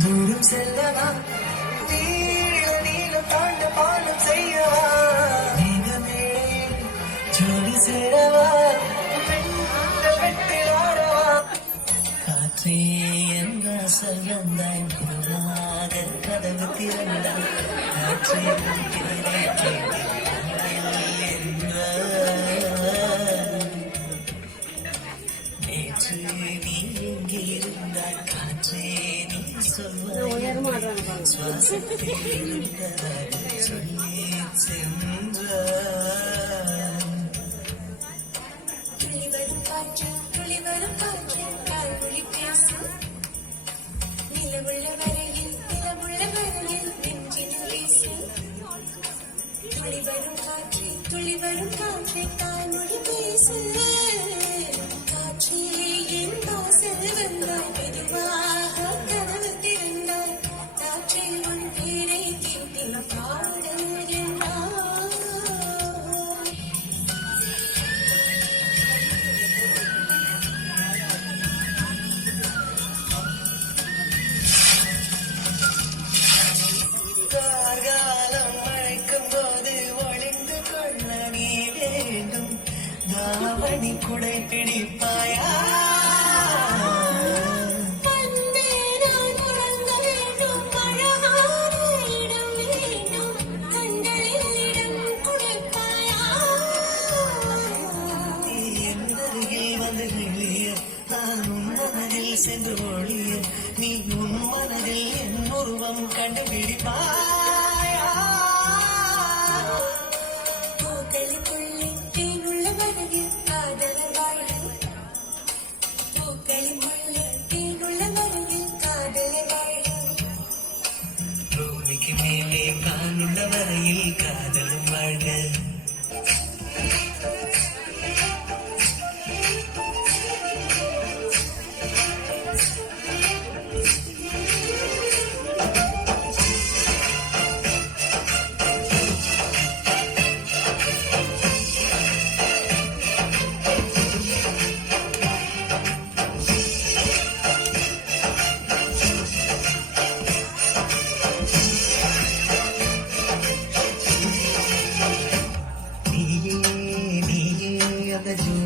தூரம் செல்லவா நீளம் தாண்ட பாலம் செய்யவா நீங்கமே ஜோடி சேரவா வெட்டில் ஆடவா காற்றே எந்த சொல்வந்தாய் மெதுவாக கதவு திறந்தாய் காற்றே நேற்று நீ எங்கே இருந்தாய் காற்றே நீ சுவாசத்தில் இருந்ததாக சொல்லி துளிவரும் காற்று கால்மொழி பேசும் நிலவுள்ள வரையில் நெஞ்சில் பேசும் துளிவரும் காற்று கால்மொழி பேசு காற்றே என் வாசல் வந்தாய் மெதுவாக கதவு திறந்தாய் காற்றே உன் பேரை கேட்டேன் பாடல் கார்காலம் அழைக்கும் போது ஒளிந்து கொள்ள நீ வேண்டும் தாவணி குடை பிடிப்பாயா சென்று ஒழிய நீ உன் மனதில் என் உருவம் கண்டுபிடிப்பாயா பூக்களுக்குள்ளே தேனுள்ள மனதில் காதலர் வாழ பூக்களுக்குள்ளே தேனுள்ள மனதில் காதலர் வாழ பூமிக்கு மேலே காணுள்ள வரையில் காதலும் வாழ the